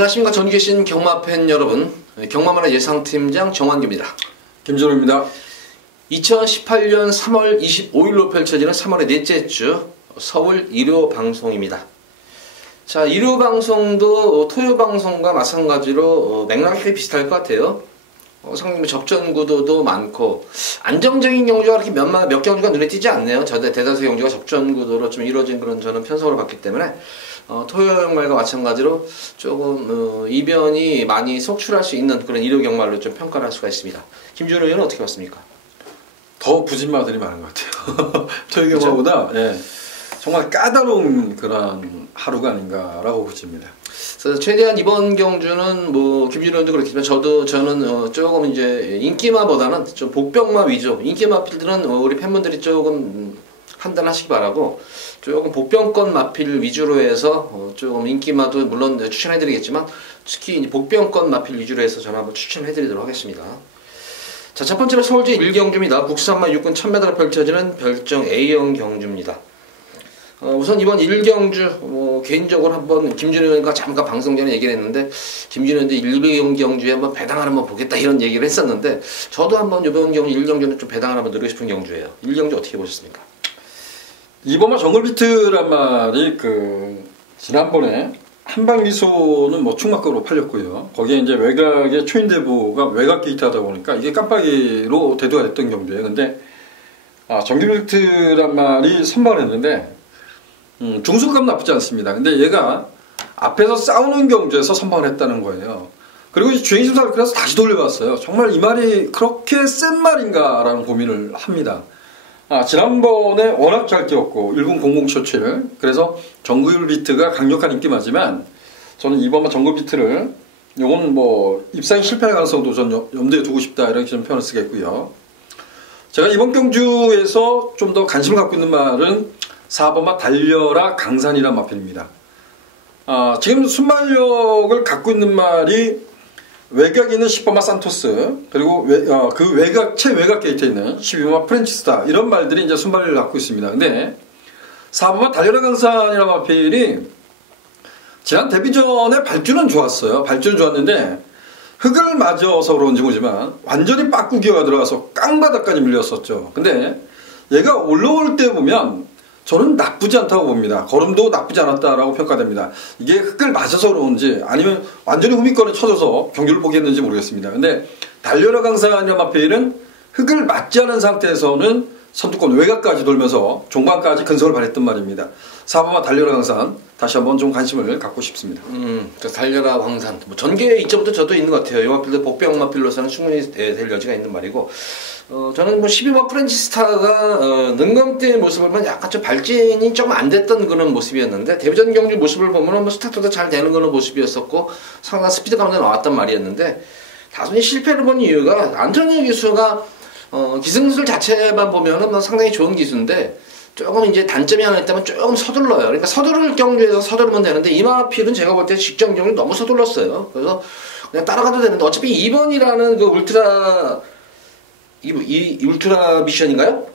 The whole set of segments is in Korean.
안녕하십니까. 전국에 계신 경마팬 여러분, 경마만화 예상팀장 정환규입니다. 김준호입니다. 2018년 3월 25일로 펼쳐지는 3월의 넷째 주 서울 일요방송입니다. 자, 일요방송도 토요방송과 마찬가지로 맥락이 비슷할 것 같아요. 상당히 접전 구도도 많고 안정적인 경주가 그렇게 몇 경주가 눈에 띄지 않네요. 대다수 경주가 접전 구도로 좀 이루어진 그런 저는 편성으로 봤기 때문에 토요 경말과 마찬가지로 조금 이변이 많이 속출할 수 있는 그런 일요 경말로 좀 평가를 할 수가 있습니다. 김준호 의원은 어떻게 봤습니까? 더 부진마들이 많은 것 같아요. 토요 경마보다 예, 정말 까다로운 그런 하루가 아닌가라고 보십니다. 그래서 최대한 이번 경주는 뭐 김준호 의원도 그렇겠지만 저는 조금 이제 인기마보다는 좀 복병마 위주, 인기마 필드는 우리 팬분들이 조금 판단하시기 바라고 조금 복병권 마필 위주로 해서 조금 인기마도 물론 추천해드리겠지만 특히 복병권 마필 위주로 해서 저는 한번 추천해드리도록 하겠습니다. 자, 첫 번째로 서울제 1경주입니다. 국산마 육군 1000m로 펼쳐지는 별정 A형 경주입니다. 우선 이번 1경주 개인적으로 한번 김준호 의원과 잠깐 방송 전에 얘기를 했는데 김준호 의원도 1경 경주에 한번 배당을 한번 보겠다 이런 얘기를 했었는데 저도 한번 이번 경주 1경주는 좀 배당을 한번 누리고 싶은 경주예요. 1경주 어떻게 보셨습니까? 이번만 정글비트란 말이 지난번에 한방미소는 충막으로 팔렸고요. 거기에 이제 외곽의 초인대보가 외곽 게이트하다 보니까 이게 깜빡이로 대두가 됐던 경주예요. 근데 정글비트란 말이 선발을 했는데 중수값 나쁘지 않습니다. 근데 얘가 앞에서 싸우는 경주에서 선방을 했다는 거예요. 그리고 주행심사를 그래서 다시 돌려봤어요. 정말 이 말이 그렇게 센 말인가 라는 고민을 합니다. 지난번에 워낙 잘 뛰었고 1분 0077 그래서 정글비트가 강력한 인기마지만 저는 이번만 정글비트를 요건 입상이 실패할 가능성도 전 염두에 두고 싶다 이렇게 좀 표현을 쓰겠고요. 제가 이번 경주에서 좀 더 관심을 갖고 있는 말은 4번마 달려라 강산이란 마필입니다. 지금 순발력을 갖고 있는 말이 외곽에 있는 10번마 산토스 그리고 그 외곽 최외곽 게이트에 있는 12번마 프렌치스타 이런 말들이 이제 순발력을 갖고 있습니다. 근데 4번마 달려라 강산이란 마필이 지난 데뷔전에 발주는 좋았어요. 발주는 좋았는데 흙을 맞아서 그런지 모르지만 완전히 빠꾸기어가 들어가서 깡바닥까지 밀렸었죠. 근데 얘가 올라올 때 보면 저는 나쁘지 않다고 봅니다. 걸음도 나쁘지 않았다라고 평가됩니다. 이게 흙을 맞아서 그런지 아니면 완전히 후미권에 쳐져서 경기를 포기했는지 모르겠습니다. 근데 달려라 강산이란 마필은 흙을 맞지 않은 상태에서는 선두권 외곽까지 돌면서 종반까지 근성을 발휘했던 말입니다. 4번마 달려라 강산 다시 한번 좀 관심을 갖고 싶습니다. 달려라 강산 전개 이점부터 저도 있는 것 같아요. 이 마필도 복병 마필로서는 충분히 될 여지가 있는 말이고 저는 12번 프렌치스타가 능검대의 모습을 보면 약간 좀 발진이 조금 안 됐던 그런 모습이었는데 데뷔전 경주 모습을 보면 스타트도 잘 되는 그런 모습이었었고 상당한 스피드감도 나왔단 말이었는데 다소히 실패를 본 이유가 안토니오 기수가 기승술 자체만 보면은 상당히 좋은 기수인데 조금 이제 단점이 하나 있다면 조금 서둘러요. 그러니까 서두를 경주에서 서두르면 되는데 이 마필은 제가 볼 때 직전 경주 너무 서둘렀어요. 그래서 그냥 따라가도 되는데 어차피 2번이라는 그 울트라 미션인가요?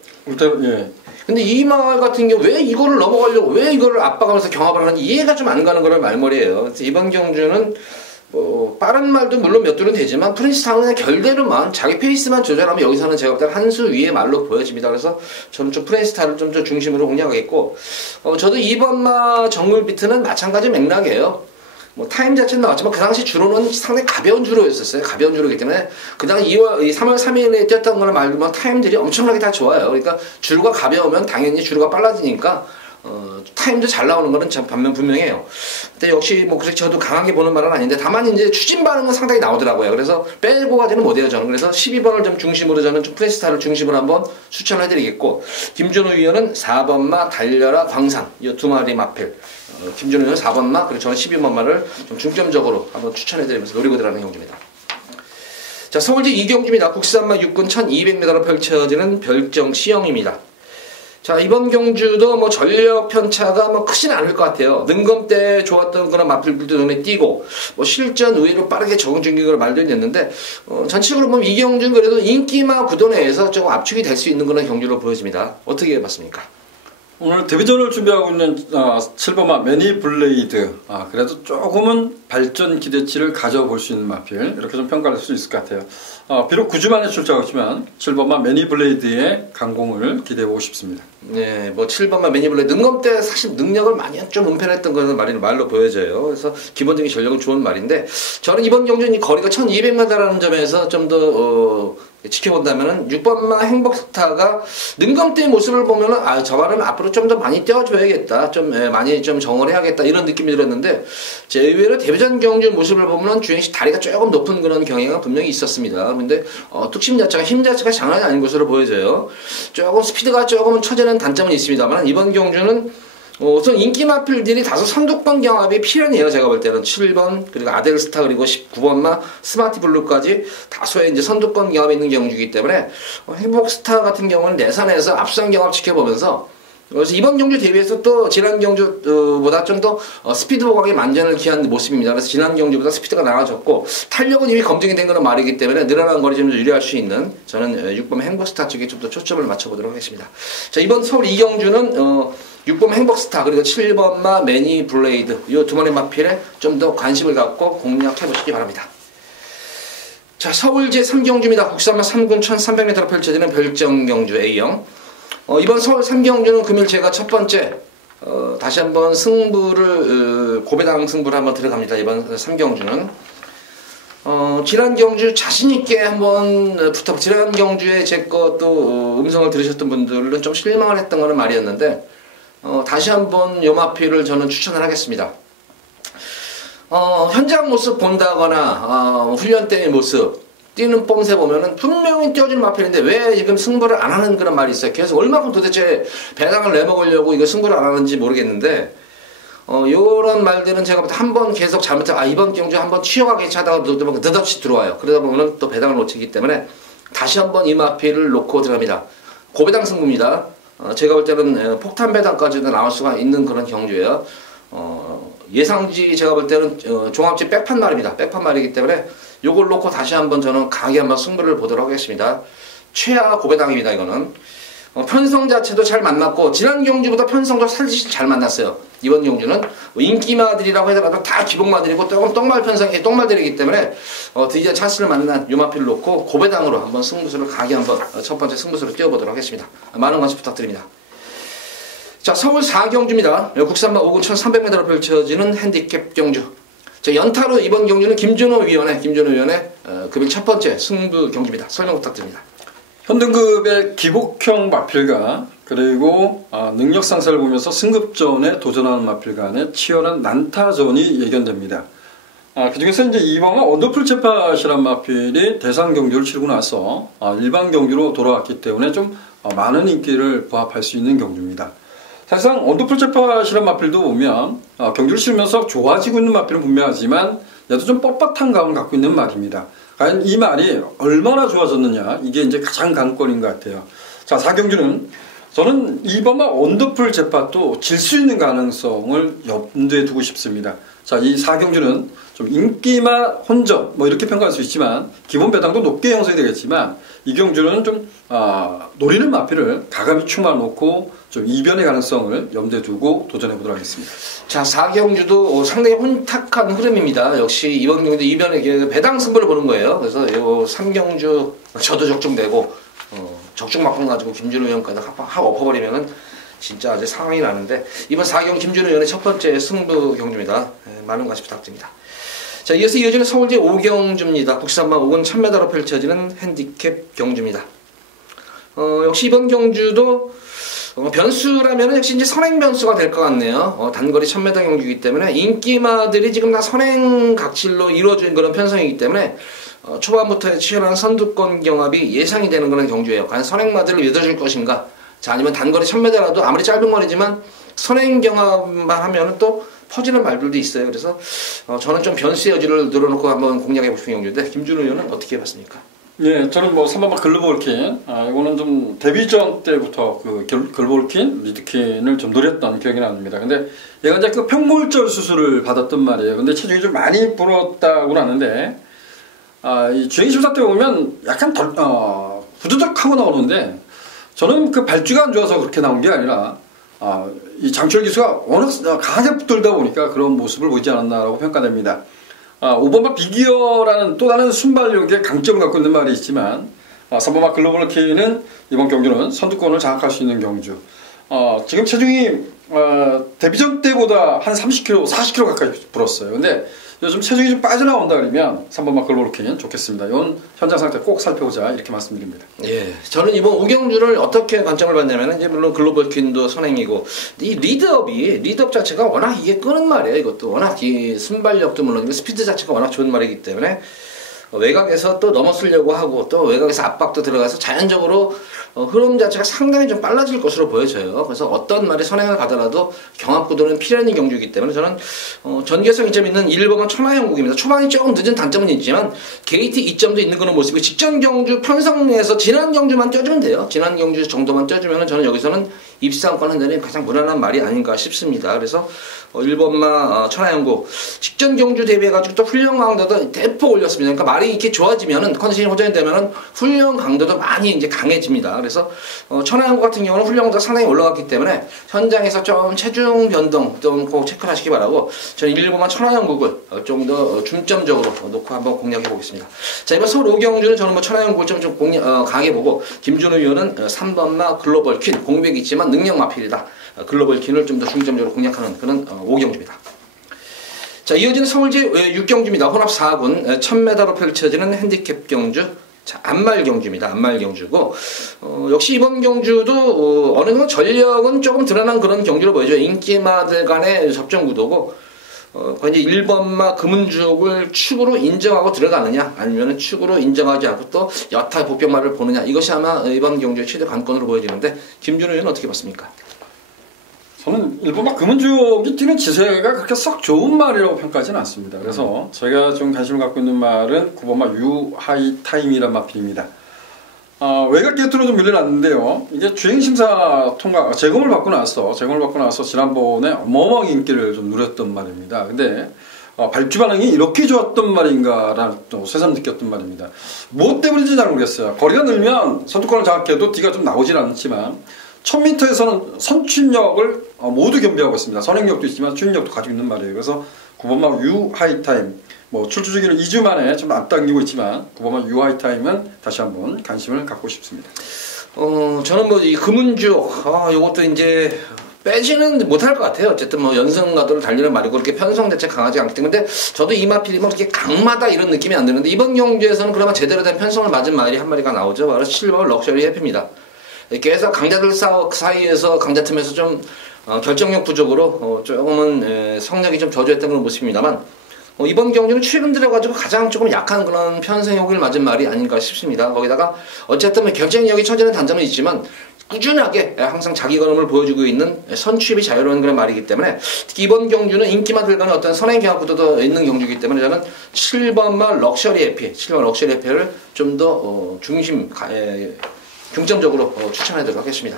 예. 근데 이 말 같은 경우 왜 이거를 넘어가려고 왜 이거를 압박하면서 경합을 하는지 이해가 좀 안 가는 거란 말머리예요. 그래서 이번 경주는 빠른 말도 물론 몇 돌은 되지만 프린스타는 그냥 결대로만 자기 페이스만 조절하면 여기서는 제가 볼 때 한 수 위의 말로 보여집니다. 그래서 저는 좀 프린스타를 좀 더 중심으로 공략하겠고 저도 2번마 정글비트는 마찬가지 맥락이에요. 타임 자체는 나왔지만 그 당시 주로는 상당히 가벼운 주로였었어요. 가벼운 주로이기 때문에 그 당시 3월 3일에 뛰었던 거나 말고 타임들이 엄청나게 다 좋아요. 그러니까 주로가 가벼우면 당연히 주로가 빨라지니까 타임도 잘 나오는 거는 반면 분명해요. 근데 역시 그렇게 저도 강하게 보는 말은 아닌데 다만 이제 추진 반응은 상당히 나오더라고요. 그래서 빼고 가지는 못해요 저는. 그래서 12번을 좀 중심으로 저는 좀 프레스타를 중심으로 한번 추천해드리겠고 김준호 위원은 4번마 달려라 광산 이 두 마리 마필 김준호 위원은 4번마 그리고 저는 12번마를 좀 중점적으로 한번 추천해드리면서 노리고 들어가는 경주입니다. 자, 서울제 2경주입니다. 국산마 육군 1200m로 펼쳐지는 별정 C형입니다. 자, 이번 경주도 전력 편차가 크진 않을 것 같아요. 능검 때 좋았던 그런 마필들도 눈에 띄고, 실전 의외로 빠르게 적응 중인 걸 말도 했는데, 전체적으로 보면 이 경주는 그래도 인기마 구도 내에서 조금 압축이 될 수 있는 그런 경주로 보여집니다. 어떻게 봤습니까? 오늘 데뷔전을 준비하고 있는 7번마 매니 블레이드. 그래도 조금은 발전 기대치를 가져볼 수 있는 마필. 이렇게 좀 평가할 수 있을 것 같아요. 비록 9주 만에 출장했지만 7번마 매니 블레이드의 강공을 기대해보고 싶습니다. 네, 뭐 7번마 매니 블레이드 능검 때 사실 능력을 많이 좀 은폐했던 것은 말로 보여져요. 그래서 기본적인 전력은 좋은 말인데 저는 이번 경주는 거리가 1200m라는 점에서 좀 더 지켜본다면은 6번마 행복스타가 능검 때의 모습을 보면은 저 말은 앞으로 좀 더 많이 떼어줘야겠다, 좀 많이 좀 정을 해야겠다 이런 느낌이 들었는데 제 의외로 데뷔전 경주 모습을 보면은 주행시 다리가 조금 높은 그런 경향은 분명히 있었습니다. 근데 뚝심 자체가 힘 자체가 장난이 아닌 것으로 보여져요. 조금 스피드가 조금은 처지는 단점은 있습니다만 이번 경주는 우선 인기 마필들이 다소 선두권 경합이 필연이에요. 제가 볼 때는 7번 그리고 아델스타 그리고 19번마 스마트 블루까지 다소의 이제 선두권 경합이 있는 경주이기 때문에 행복스타 같은 경우는 내산에서 앞선 경합 지켜보면서 그래서 이번 경주 대비해서 또 지난 경주보다 좀 더 스피드 보강에 만전을 기한 모습입니다. 그래서 지난 경주보다 스피드가 나아졌고 탄력은 이미 검증이 된 거는 말이기 때문에 늘어난 거리 좀 유리할 수 있는 저는 6번 행복스타 쪽에 좀 더 초점을 맞춰보도록 하겠습니다. 자, 이번 서울 2경주는 6번 행복스타 그리고 7번마 매니 블레이드 이 두 마리 마필에 좀 더 관심을 갖고 공략해 보시기 바랍니다. 자, 서울 제3경주입니다. 국산마 3군 1300m로 펼쳐지는 별정경주 A형. 이번 서울 3경주는 금일 제가 첫 번째 다시 한번 승부를 고배당 승부를 한번 들어갑니다. 이번 3경주는 지난 경주 자신있게 한번 지난 경주에 제 것도 음성을 들으셨던 분들은 좀 실망을 했던 거는 말이었는데 다시 한번 요마필을 저는 추천을 하겠습니다. 현장 모습 본다거나 훈련 때의 모습 뛰는 뽐새 보면은 분명히 뛰어주는 마필인데 왜 지금 승부를 안 하는 그런 말이 있어요. 그래서 얼마큼 도대체 배당을 내먹으려고 이거 승부를 안 하는지 모르겠는데 요런 말들은 제가 볼 때 한 번 계속 잘못하면 이번 경주 한번 튀어가겠지 하다가 느닷없이 들어와요. 그러다 보면은 또 배당을 놓치기 때문에 다시 한번 이 마필을 놓고 들어갑니다. 고배당 승부입니다. 제가 볼 때는 폭탄 배당까지도 나올 수가 있는 그런 경주예요. 예상지 제가 볼 때는 종합지 백판 말입니다. 백판 말이기 때문에 요걸 놓고 다시 한번 저는 강하게 한번 승부를 보도록 하겠습니다. 최하 고배당입니다. 이거는 편성 자체도 잘 만났고 지난 경주보다 편성도 사실 잘 만났어요. 이번 경주는 인기마들이라고 하더라도 다 기본마들이고 조금 똥말 편성이 똥말들이기 때문에 드디어 찬스를 만난 요마필을 놓고 고배당으로 한번 승부수를 강하게 한번 첫 번째 승부수를 띄워보도록 하겠습니다. 많은 관심 부탁드립니다. 자, 서울 4경주입니다. 국산마 5군 1300m로 펼쳐지는 핸디캡 경주. 자, 연타로 이번 경주는 김준호 위원의 금일 첫 번째 승부 경주입니다. 설명 부탁드립니다. 현등급의 기복형 마필과 그리고 능력 상승을 보면서 승급전에 도전하는 마필 간의 치열한 난타전이 예견됩니다. 그중에서 이제 이번은 원더풀 챗팟이라는 마필이 대상 경주를 치르고 나서 일반 경주로 돌아왔기 때문에 좀 많은 인기를 부합할 수 있는 경주입니다. 사실상 원더풀 챗팟이라는 마필도 보면 경주를 치르면서 좋아지고 있는 마필은 분명하지만 얘도 좀 뻣뻣한 감을 갖고 있는 말입니다. 과연 이 말이 얼마나 좋아졌느냐 이게 이제 가장 관건인 것 같아요. 자, 4경주는 저는 이번만 원더풀 챗팟도 질 수 있는 가능성을 염두에 두고 싶습니다. 자, 이 4경주는 좀 인기마 혼전 뭐 이렇게 평가할 수 있지만 기본 배당도 높게 형성이 되겠지만 이 경주는 좀 노리는 마필을 가감히 충만놓고 좀 이변의 가능성을 염두에 두고 도전해 보도록 하겠습니다. 자, 4경주도 상당히 혼탁한 흐름입니다. 역시 이번 경주도 이변의 배당 승부를 보는 거예요. 그래서 요 3경주 저도 적중되고 적중 막공 가지고 김준호 의원까지 확 엎어버리면은 진짜 아주 상황이 나는데 이번 4경 김준호 의원의 첫 번째 승부 경주입니다. 많은 관심 부탁드립니다. 자, 이어서 이어지는 서울제 5경주입니다. 국산마 5군 1000m로 펼쳐지는 핸디캡 경주입니다. 역시 이번 경주도 변수라면 역시 이제 선행 변수가 될 것 같네요. 단거리 1000m 경주이기 때문에 인기마들이 지금 다 선행 각질로 이루어진 그런 편성이기 때문에 초반부터의 치열한 선두권 경합이 예상이 되는 그런 경주예요. 과연 선행마들을 믿어줄 것인가? 자, 아니면 단거리 1000m라도 아무리 짧은 거리지만 선행 경합만 하면 또 퍼지는 말들도 있어요. 그래서 저는 좀 변수의 여지를 늘어놓고 한번 공략해보고 싶은 경주인데 김준호 의원은 어떻게 봤습니까? 예, 저는 뭐 3번마 글로볼킨 이거는 좀 데뷔전 때부터 그 글로볼킨, 리드킨을 좀 노렸던 기억이 납니다. 근데 얘가 이제 그 평골절 수술을 받았던 말이에요. 근데 체중이 좀 많이 불었다고는 하는데 이 주행심사 때 보면 약간 후두둑 하고 나오는데 저는 그 발주가 안 좋아서 그렇게 나온 게 아니라 이 장철 기수가 워낙 강하게 붙들다 보니까 그런 모습을 보이지 않았나라고 평가됩니다. 5번마 비기어라는 또 다른 순발력의 강점을 갖고 있는 말이 있지만 3번마 글로벌 K는 이번 경주는 선두권을 장악할 수 있는 경주. 지금 체중이 데뷔전 때보다 한 30kg, 40kg 가까이 불었어요. 근데 요즘 체중이 좀 빠져나온다 그러면 3번마 글로벌 K는 좋겠습니다. 이건 현장 상태 꼭 살펴보자 이렇게 말씀드립니다. 예, 저는 이번 우경주를 어떻게 관점을 봤냐면 이제 물론 글로벌 퀸도 선행이고 이 리드업 자체가 워낙 이게 끄는 말이에요. 이것도 워낙 이 순발력도 물론 스피드 자체가 워낙 좋은 말이기 때문에 외곽에서 또 넘어서려고 하고 또 외곽에서 압박도 들어가서 자연적으로 흐름 자체가 상당히 좀 빨라질 것으로 보여져요. 그래서 어떤 말이 선행을 가더라도 경합구도는 필연의 경주이기 때문에 저는 전개성 이점 있는 1번은 천하영국입니다. 초반이 조금 늦은 단점은 있지만 게이트 이점도 있는 그런 모습이고 직전 경주 편성 내에서 지난 경주만 쪄주면 돼요. 지난 경주 정도만 쪄주면 저는 여기서는 입상권 한다는 가장 무난한 말이 아닌가 싶습니다. 그래서 1번마 천하영국 직전 경주 대비해가지고 또 훈련 강도도 대폭 올렸습니다. 그러니까 말이 이렇게 좋아지면은 컨디션이 호전이 되면은 훈련 강도도 많이 이제 강해집니다. 그래서 천하영국 같은 경우는 훈련 강도가 상당히 올라갔기 때문에 현장에서 좀 체중 변동 좀 꼭 체크를 하시기 바라고 저는 1번마 천하영국을 좀 더 중점적으로 놓고 한번 공략해 보겠습니다. 자, 이번 서울 5경주는 저는 뭐 천하영국을 좀 강하게 보고 김준우 위원은 3번마 글로벌 퀸 공백이 있지만 능력 마필이다. 글로벌 퀸을 좀 더 중점적으로 공략하는 그런 5경주입니다. 자, 이어지는 서울제 6경주입니다. 혼합 4군 1000m로 펼쳐지는 핸디캡 경주. 자, 안말 경주입니다. 안말 경주고 역시 이번 경주도 어느 정도 전력은 조금 드러난 그런 경주로 보여져요. 인기마들 간의 접전 구도고 이제 1번마 금은죽을 축으로 인정하고 들어가느냐 아니면 축으로 인정하지 않고 또 여타 보병마를 보느냐 이것이 아마 이번 경주의 최대 관건으로 보여지는데 김준우 의원은 어떻게 봤습니까? 저는 1번마 금은죽이 뛰는 지세가 그렇게 썩 좋은 말이라고 평가하지는 않습니다. 그래서 제가 좀 관심을 갖고 있는 말은 9번마 유하이타임이란 마필입니다. 외곽 게이트로 좀 밀려났는데요. 이게 주행심사 통과, 제공을 받고 나서 지난번에 어마어마하게 인기를 좀 누렸던 말입니다. 근데 발주 반응이 이렇게 좋았던 말인가라는 또 새삼 느꼈던 말입니다. 무엇 때문인지 잘 모르겠어요. 거리가 늘면 선두권을 장악해도 뒤가 좀 나오질 않지만 1000m에서는 선취력을 모두 겸비하고 있습니다. 선행력도 있지만 추진력도 가지고 있는 말이에요. 그래서 9번마 유하이타임 출주 주기를 2주 만에 좀 앞당기고 있지만 9번마 유하이타임은 다시 한번 관심을 갖고 싶습니다. 저는 뭐 이 금은주 이것도 이제 빼지는 못할 것 같아요. 어쨌든 뭐 연승가도를 달리는 말이고 그렇게 편성 자체 강하지 않기 때문에 저도 이 마필이 뭐 그렇게 강마다 이런 느낌이 안 드는데 이번 경주에서는 그나마 제대로 된 편성을 맞은 말이 한 마리가 나오죠. 바로 7번 럭셔리 해피입니다. 계속 강자들 사이에서 강자 틈에서 좀 결정력 부족으로 조금은 성적이 좀 저조했던 그런 모습입니다만 이번 경주는 최근 들어가지고 가장 조금 약한 그런 편성력을 맞은 말이 아닌가 싶습니다. 거기다가 어쨌든 경쟁력이 처지는 단점은 있지만 꾸준하게 항상 자기 걸음을 보여주고 있는 선취입이 자유로운 그런 말이기 때문에 특히 이번 경주는 인기마들 간의 어떤 선행 경합 구도도 있는 경주이기 때문에 저는 7번마 럭셔리 에피, 7번 럭셔리 에피를 좀 더 중점적으로 추천하도록 하겠습니다.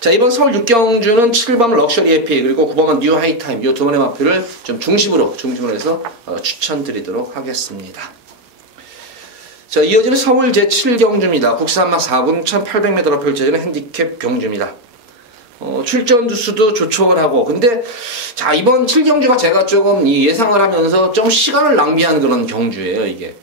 자, 이번 서울 6경주는 7번 럭셔리 에피 그리고 9번만 뉴 하이타임 이 두 번의 마표를 좀 중심으로 해서 추천드리도록 하겠습니다. 자, 이어지는 서울 제7경주입니다. 국산막 4군 1800m로 펼쳐지는 핸디캡 경주입니다. 출전 주수도 조촉을 하고 근데 자, 이번 7경주가 제가 조금 예상을 하면서 좀 시간을 낭비한 그런 경주예요. 이게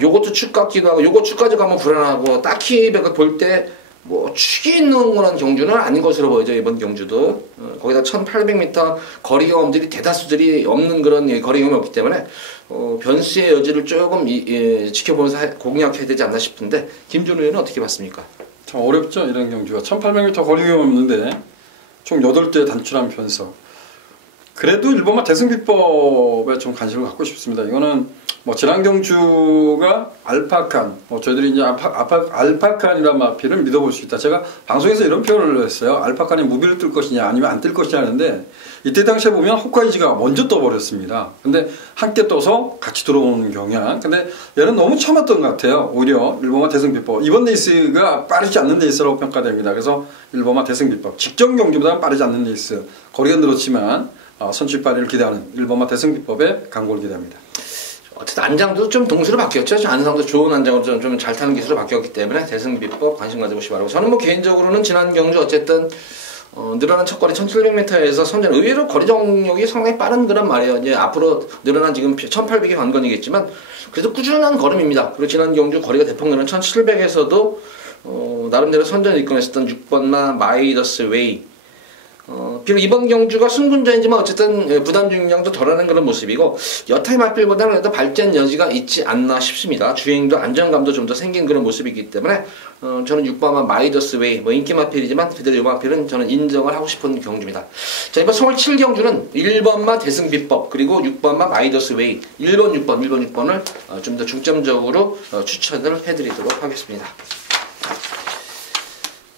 요것도 축 같기도 하고 요거 축까지 가면 불안하고 딱히 볼 때 뭐 축이 있는 그런 경주는 아닌 것으로 보여져. 이번 경주도 거기다 1800m 거리 경험들이 대다수들이 없는 그런 거리 경험이 없기 때문에 변수의 여지를 조금 지켜보면서 공략해야 되지 않나 싶은데 김준우 의원은 어떻게 봤습니까? 참 어렵죠. 이런 경주가 1800m 거리 경험 없는데 총 8대 단출한 편서. 그래도 1번마 대승비법에 좀 관심을 갖고 싶습니다. 이거는 뭐 지난 경주가 알파칸, 저희들이 이제 알파칸이란 마필을 믿어볼 수 있다. 제가 방송에서 이런 표현을 했어요. 알파칸이 무비를 뜰 것이냐 아니면 안 뜰 것이냐 하는데 이때 당시에 보면 호카이지가 먼저 떠버렸습니다. 근데 함께 떠서 같이 들어오는 경향. 근데 얘는 너무 참았던 것 같아요. 오히려 1번마 대승비법. 이번 레이스가 빠르지 않는 레이스라고 평가됩니다. 그래서 1번마 대승비법. 직전 경주보다는 빠르지 않는 레이스. 거리가 늘었지만 선취 발휘를 기대하는 1번마 대승비법에 강고를 기대합니다. 어쨌든 안장도 좀 동수로 바뀌었죠. 안상도 좋은 안장으로 좀 잘 타는 기술로 바뀌었기 때문에 대승비법 관심 가져보시기 바라고. 저는 뭐 개인적으로는 지난 경주 어쨌든 늘어난 첫거리 1700m에서 선전 의외로 거리 정력이 상당히 빠른 거란 말이에요. 이제 앞으로 늘어난 지금 1800이 관건이겠지만 그래도 꾸준한 걸음입니다. 그리고 지난 경주 거리가 대폭 늘어난 1700에서도 나름대로 선전을 이끌어냈었던 6번마 마이더스 웨이. 비록 이번 경주가 승분자이지만 어쨌든 부담 중량도 덜하는 그런 모습이고 여타의 마필보다는 그래도 발전 여지가 있지 않나 싶습니다. 주행도 안정감도 좀 더 생긴 그런 모습이기 때문에 저는 6번마 마이더스 웨이 인기 마필이지만 그대로 이 마필은 저는 인정을 하고 싶은 경주입니다. 자, 이번 서울 7경주는 1번마 대승비법 그리고 6번마 마이더스 웨이 1번 6번을 좀 더 중점적으로 추천을 해드리도록 하겠습니다.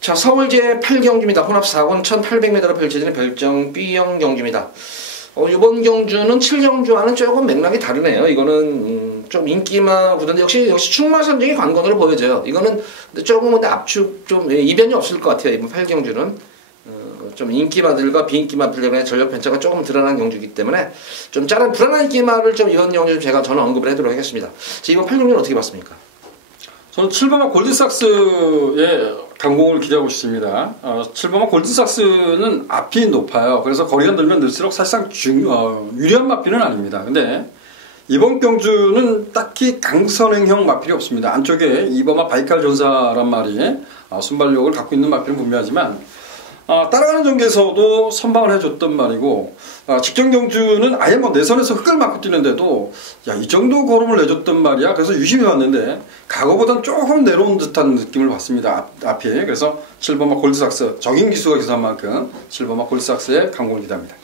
자, 서울 제8경주입니다. 혼합 4권 1800m로 펼쳐지는 별정 B형 경주입니다. 이번 경주는 7경주와는 조금 맥락이 다르네요. 이거는 좀 인기마 구도인데 역시 충마 선정이 관건으로 보여져요. 이거는 조금 근데 압축 좀 이변이 없을 것 같아요. 이번 8경주는 좀 인기마들과 비인기마들 때문에 전력 편차가 조금 드러난 경주이기 때문에 좀 불안한 인기마를 좀 이번 경주 저는 언급을 해도록 하겠습니다. 자, 이번 8경주는 어떻게 봤습니까? 저는 7번마 골드삭스의 강공을 기대하고 있습니다. 7번마 골드삭스는 앞이 높아요. 그래서 거리가 늘면 늘수록 사실상 유리한 마필은 아닙니다. 근데 이번 경주는 딱히 강선행형 마필이 없습니다. 안쪽에 2번마 바이칼 전사란 말이 순발력을 갖고 있는 마필은 분명하지만 따라가는 경기에서도 선방을 해줬던 말이고 직전 경주는 아예 내선에서 흙을 맞고 뛰는데도 이 정도 걸음을 내줬던 말이야. 그래서 유심히 봤는데 과거보단 조금 내려온 듯한 느낌을 받습니다. 앞에. 그래서 7번마 골드삭스 적인 기수가 기수한 만큼 7번마 골드삭스의 강공을 기대합니다.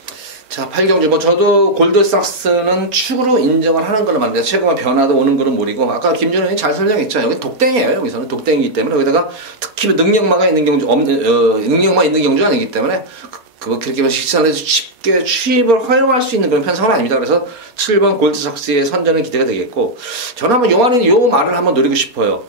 자, 8경주 저도 골드삭스는 축으로 인정을 하는 걸로 말입니다. 최근에 변화도 오는 거는 모르고 아까 김준호 형이 잘 설명했죠. 여기 독땡이에요. 여기서는 독땡이기 때문에 여기다가 특히 능력마가 있는 경주 능력만 있는 경주가 아니기 때문에 그렇게 식산에서 쉽게 취입을 허용할 수 있는 그런 편성은 아닙니다. 그래서 7번 골드삭스의 선전은 기대가 되겠고 저는 한번 요한이 요 말을 한번 노리고 싶어요.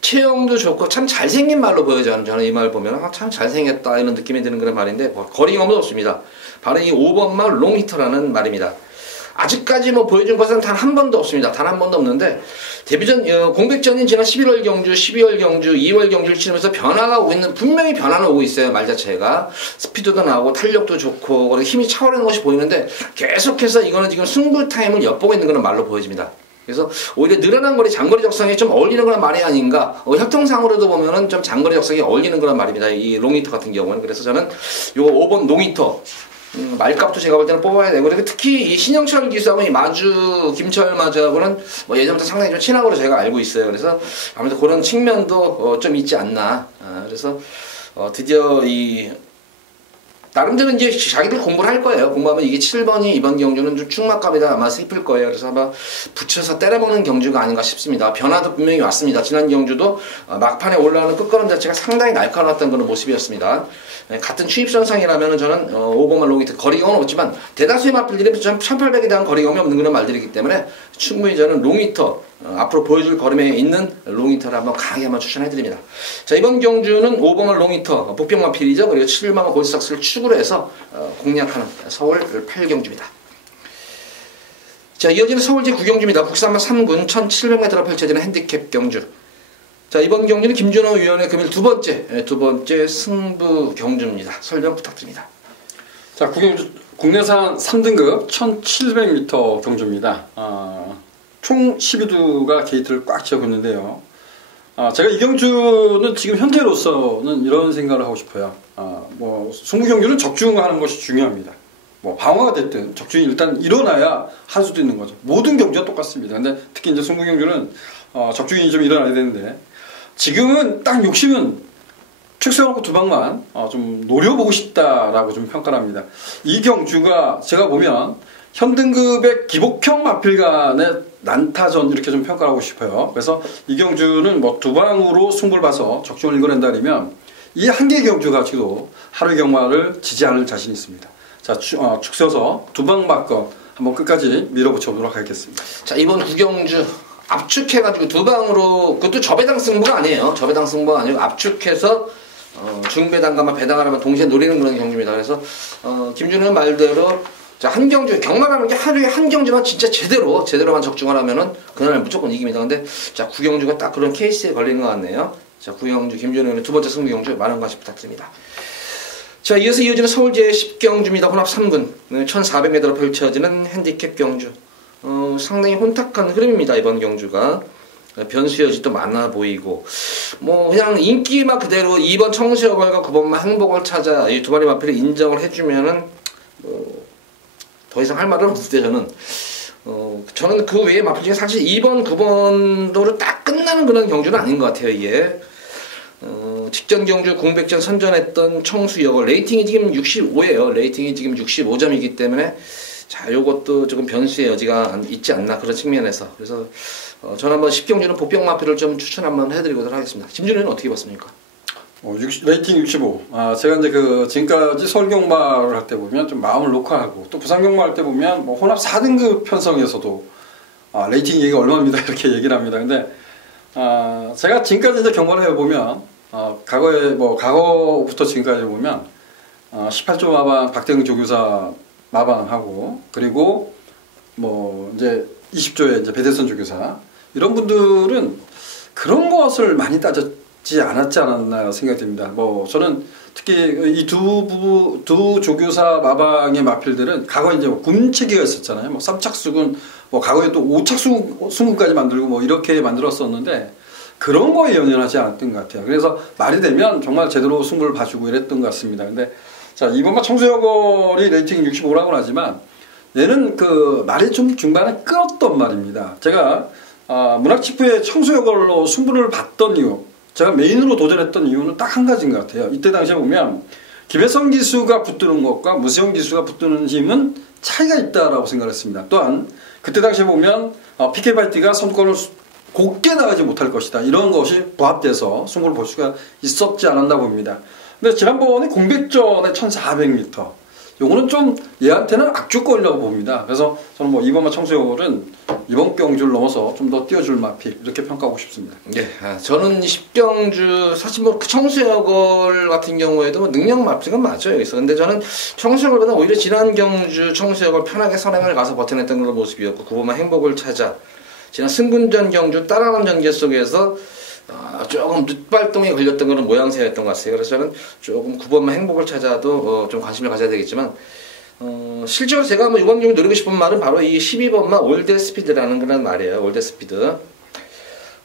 체형도 좋고 참 잘생긴 말로 보여져요. 저는 이 말 보면 참 잘생겼다 이런 느낌이 드는 그런 말인데 거리감도 없습니다. 바로 이 5번마 롱히터라는 말입니다. 아직까지 보여준 것은 단 한 번도 없습니다. 단 한 번도 없는데 데뷔전 공백전인 지난 11월 경주, 12월 경주, 2월 경주를 치르면서 변화가 오고 있는 분명히 변화는 오고 있어요. 말 자체가 스피드도 나오고 탄력도 좋고 그리고 힘이 차오르는 것이 보이는데 계속해서 이거는 지금 승부 타임을 엿보고 있는 그런 말로 보여집니다. 그래서 오히려 늘어난 거리 장거리 적성에 좀 어울리는 그런 말이 아닌가. 혈통상으로도 보면은 좀 장거리 적성에 어울리는 그런 말입니다. 이 롱히터 같은 경우는. 그래서 저는 요거 5번 롱히터 말값도 제가 볼 때는 뽑아야 되고 그리고 특히 이 신영철 기수하고 이 마주 김철 마주하고는 예전부터 상당히 좀 친한 걸로 제가 알고 있어요. 그래서 아무래도 그런 측면도 좀 있지 않나. 그래서 드디어 이 나름대로 이제 자기들 공부를 할 거예요. 공부하면 이게 7번이 이번 경주는 좀 충막감이다 아마 슬플 거예요. 그래서 아마 붙여서 때려먹는 경주가 아닌가 싶습니다. 변화도 분명히 왔습니다. 지난 경주도 막판에 올라오는 끝걸음 자체가 상당히 날카로웠던 그런 모습이었습니다. 같은 추입선상이라면 저는 5번마 롱히터 거리감은 없지만 대다수의 마필들이 1800에 대한 거리감이 없는 그런 말들이기 때문에 충분히 저는 롱히터 앞으로 보여줄 걸음에 있는 롱히터를 한번 강하게 한번 추천해드립니다. 자, 이번 경주는 5번마 롱히터 복병마필이죠. 그리고 7번마 골드삭스를 축으로 해서 공략하는 서울 8경주입니다. 자, 이어지는 서울 제9경주입니다. 국산마 3군 1700m로 펼쳐지는 핸디캡 경주. 자, 이번 경주는 김준호 위원의 금일 두 번째 승부 경주입니다. 설명 부탁드립니다. 자, 국내산 3등급 1700m 경주입니다. 총 12두가 게이트를 꽉 채우고 있는데요. 제가 이 경주는 지금 현재로서는 이런 생각을 하고 싶어요. 승부 경주는 적중하는 것이 중요합니다. 방어가 됐든 적중이 일단 일어나야 할 수도 있는 거죠. 모든 경주가 똑같습니다. 근데 특히 이제 승부 경주는 적중이 좀 일어나야 되는데 지금은 딱 욕심은 축 세워놓고 두 방만 좀 노려보고 싶다라고 좀 평가를 합니다. 이 경주가 제가 보면 현등급의 기복형 마필 간의 난타전 이렇게 좀 평가를 하고 싶어요. 그래서 이 경주는 두 방으로 승부를 봐서 적중을 읽어낸다면 이 한 개의 경주 가지고 하루의 경마를 지지 않을 자신이 있습니다. 자, 축 세워서 두 방 바꿔 한번 끝까지 밀어붙여 보도록 하겠습니다. 자, 이번 9경주 압축해가지고 두 방으로 그것도 저배당 승부가 아니에요. 저배당 승부가 아니고 압축해서 중배당과 배당하면 동시에 노리는 그런 경주입니다. 그래서 김준호의 말대로 자, 한 경주 경마라는 게 하루에 한 경주만 진짜 제대로만 적중을 하면은 그날 무조건 이깁니다. 근데 자, 9경주가 딱 그런 케이스에 걸린 것 같네요. 자, 9경주 김준호의 두 번째 승부 경주 많은 관심 부탁드립니다. 자, 이어서 이어지는 서울제 10경주입니다. 혼합 3군 1400m로 펼쳐지는 핸디캡 경주. 상당히 혼탁한 흐름입니다. 이번 경주가 변수 여지도 많아 보이고 뭐 그냥 인기만 그대로 2번 청수여걸과 9번만 행복을 찾아 이 두 마리 마필을 인정을 해주면은 더 이상 할 말은 없을 때 저는 그 외에 마필 중에 사실 2번, 9번도로 딱 끝나는 그런 경주는 아닌 것 같아요. 이게 직전 경주 공백전 선전했던 청수여걸 레이팅이 지금 65예요. 레이팅이 지금 65점이기 때문에 자, 요것도 조금 변수의 여지가 있지 않나 그런 측면에서 그래서 저는 한번 10경주는 복병 마필을 좀 추천 한번 해드리도록 하겠습니다. 김준호는 어떻게 봤습니까? 레이팅 65. 제가 이제 지금까지 서울 경마를 할 때 보면 좀 마음을 놓고 하고 또 부산 경마 할 때 보면 뭐 혼합 4등급 편성에서도 레이팅 얘기가 얼마입니다 이렇게 얘기를 합니다. 근데 제가 지금까지 이제 경마를 해보면 과거부터 지금까지 보면 18조 마방 박대흥 조교사 마방하고 그리고 뭐 이제 20조의 이제 배대선 조교사 이런 분들은 그런 것을 많이 따졌지 않았지 않았나 생각이 듭니다. 뭐 저는 특히 이 두 조교사 마방의 마필들은 과거에 이제 군체계가 있었잖아요. 뭐 3착수군, 뭐 과거에 또 5착수군까지 만들고 뭐 이렇게 만들었었는데 그런 거에 연연하지 않았던 것 같아요. 그래서 말이 되면 정말 제대로 승부를 봐주고 이랬던 것 같습니다. 근데 자, 이번만 청수여걸이 레이팅 65라고는 하지만 얘는 말이 좀 중반에 끊었던 말입니다. 제가 문학치프의 청수여걸로 승부를 봤던 이유, 제가 메인으로 도전했던 이유는 딱 한 가지인 것 같아요. 이때 당시에 보면 김혜성 기수가 붙드는 것과 무세영 기수가 붙드는 힘은 차이가 있다라고 생각했습니다. 또한 그때 당시에 보면 PK발티가 선권을 곱게 나가지 못할 것이다. 이런 것이 부합돼서 승부를 볼 수가 있었지 않았나 봅니다. 근데 지난번에 공백전에 1400m 요거는 좀 얘한테는 악조건이라고 봅니다. 그래서 저는 뭐 이번만 청수여걸은 이번 경주를 넘어서 좀 더 띄워줄 마필 이렇게 평가하고 싶습니다. 예, 저는 10경주 사실 뭐 청수여걸 같은 경우에도 능력 마필은 맞아요. 그래서 근데 저는 청수여걸보다 오히려 지난 경주 청수여걸 편하게 선행을 가서 버텨냈던 그런 모습이었고 9번만 행복을 찾아 지난 승군전 경주 따라가는 전개 속에서 조금 늦발동에 걸렸던 그런 모양새였던 것 같아요. 그래서 저는 조금 9번만 행복을 찾아도 좀 관심을 가져야 되겠지만 실제로 제가 뭐 이번 경주 노리고 싶은 말은 바로 이 12번만 올드스피드라는 그런 말이에요. 올드스피드.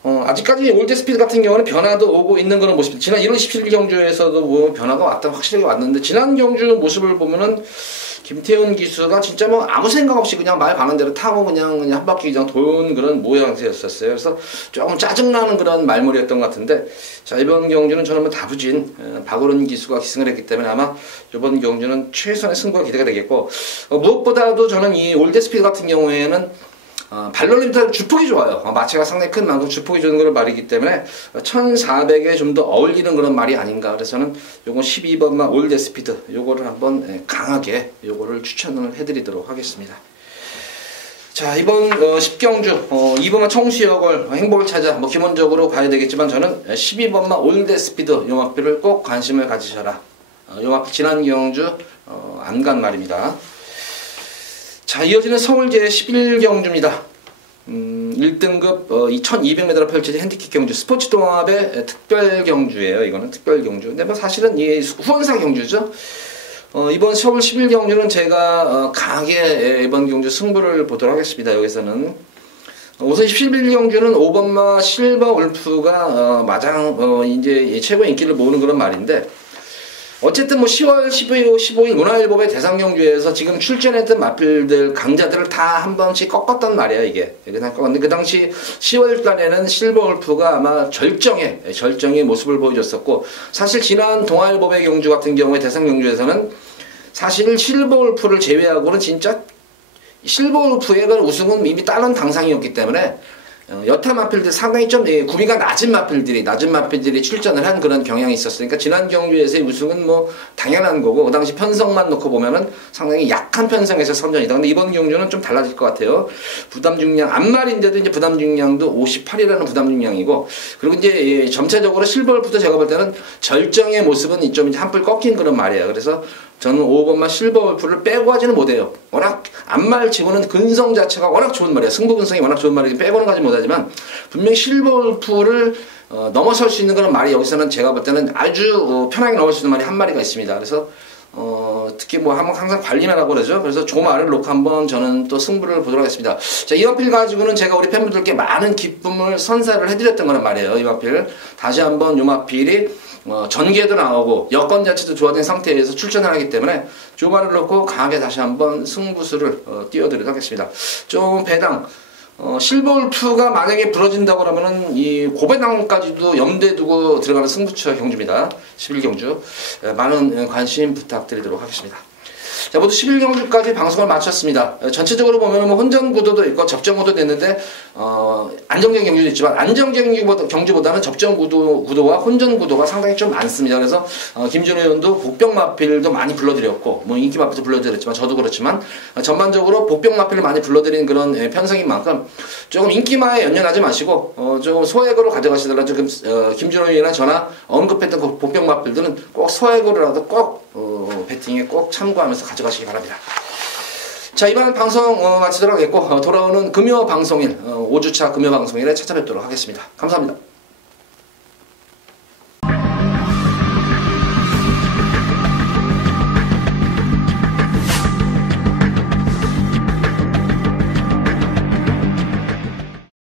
아직까지 올드스피드 같은 경우는 변화도 오고 있는 그런 모습. 지난 1월 17일 경주에서도 뭐 변화가 확실하게 왔는데 지난 경주 모습을 보면은 김태훈 기수가 진짜 뭐 아무 생각 없이 그냥 말 가는 대로 타고 그냥 한 바퀴 그냥 도는 그런 모양새였었어요. 그래서 조금 짜증나는 그런 말머리였던 것 같은데 자, 이번 경주는 저는 뭐 다부진 박오른 기수가 기승을 했기 때문에 아마 이번 경주는 최선의 승부가 기대가 되겠고 무엇보다도 저는 이 올드스피드 같은 경우에는 발놀림보다 주폭이 좋아요. 마체가 상당히 큰 만큼 주폭이 좋은 그런 말이기 때문에 1400에 좀 더 어울리는 그런 말이 아닌가. 그래서 저는 요건 12번만 올드스피드 요거를 한번 강하게 요거를 추천을 해드리도록 하겠습니다. 자, 이번 10경주 2번만 청수여걸 행복을 찾아 뭐 기본적으로 가야 되겠지만 저는 12번만 올드스피드 요 마필을 꼭 관심을 가지셔라. 요 마필 지난 경주 안 간 말입니다. 자, 이어지는 서울제 11경주입니다. 1등급 2200m로 펼쳐진 핸디캡 경주 스포츠 동합의 특별 경주예요. 이거는 특별 경주. 근데 뭐 사실은 이 후원사 경주죠. 이번 서울 11경주는 제가 강하게 이번 경주 승부를 보도록 하겠습니다. 여기서는 우선 11경주는 5번마 실버 울프가 마장 이제 최고의 인기를 모으는 그런 말인데 어쨌든 뭐 10월 15일 문화일보의 대상경주에서 지금 출전했던 마필들 강자들을 다 한 번씩 꺾었단 말이야 이게. 근데 그 당시 10월 달에는 실버울프가 아마 절정의 모습을 보여줬었고 사실 지난 동아일보의 경주 같은 경우에 대상경주에서는 사실 실버울프를 제외하고는 진짜 실버울프의 우승은 이미 다른 당상이었기 때문에 여타 마필들 상당히 좀 구미가 낮은 마필들이 출전을 한 그런 경향이 있었으니까 지난 경주에서의 우승은 뭐 당연한 거고 그 당시 편성만 놓고 보면은 상당히 약한 편성에서 선전이다. 근데 이번 경주는 좀 달라질 것 같아요. 부담 중량 앞말인데도 이제 부담 중량도 58이라는 부담 중량이고 그리고 이제 전체적으로 실버울프도 제가 볼 때는 절정의 모습은 좀 한풀 꺾인 그런 말이에요. 그래서 저는 5번만 실버울프를 빼고 하지는 못해요. 워낙 앞말 치고는 근성 자체가 워낙 좋은 말이에요. 승부 근성이 워낙 좋은 말이기 빼고는 가지 못하지만 분명히 실버울프를 넘어설 수 있는 그런 말이 여기서는 제가 볼 때는 아주 편하게 넘을 수 있는 말이 한 마리가 있습니다. 그래서 특히 뭐 항상 관리만하고 그러죠. 그래서 조마를 놓고 한번 저는 또 승부를 보도록 하겠습니다. 자, 이마필 가지고는 제가 우리 팬분들께 많은 기쁨을 선사를 해드렸던 거란 말이에요. 이마필 다시 한번 이마필이 전개도 나오고 여건 자체도 좋아진 상태에서 출전을 하기 때문에 조마를 놓고 강하게 다시 한번 승부수를 띄워드리도록 하겠습니다. 좀 배당 실버울2가 만약에 부러진다고 하면은 이 고배당까지도 염두에 두고 들어가는 승부처 경주입니다. 11경주. 많은 관심 부탁드리도록 하겠습니다. 자, 모두 11경주까지 방송을 마쳤습니다. 전체적으로 보면 뭐 혼전 구도도 있고 접전 구도도 있는데 안정적인 경주도 있지만 안정적인 경주보다는 접전 구도와 혼전 구도가 상당히 좀 많습니다. 그래서 김준호 의원도 복병마필도 많이 불러드렸고 뭐 인기마필도 불러드렸지만 저도 그렇지만 전반적으로 복병마필을 많이 불러드린 그런 편성인 만큼 조금 인기마에 연연하지 마시고 조금 소액으로 가져가시더라도 지금 김준호 의원이나 저나 언급했던 그 복병마필들은 꼭 소액으로라도 꼭 배팅에 꼭 참고하면서 가져가시기 바랍니다. 자, 이번 방송 마치도록 하겠고 돌아오는 금요 방송일 5주차 금요 방송일에 찾아뵙도록 하겠습니다. 감사합니다.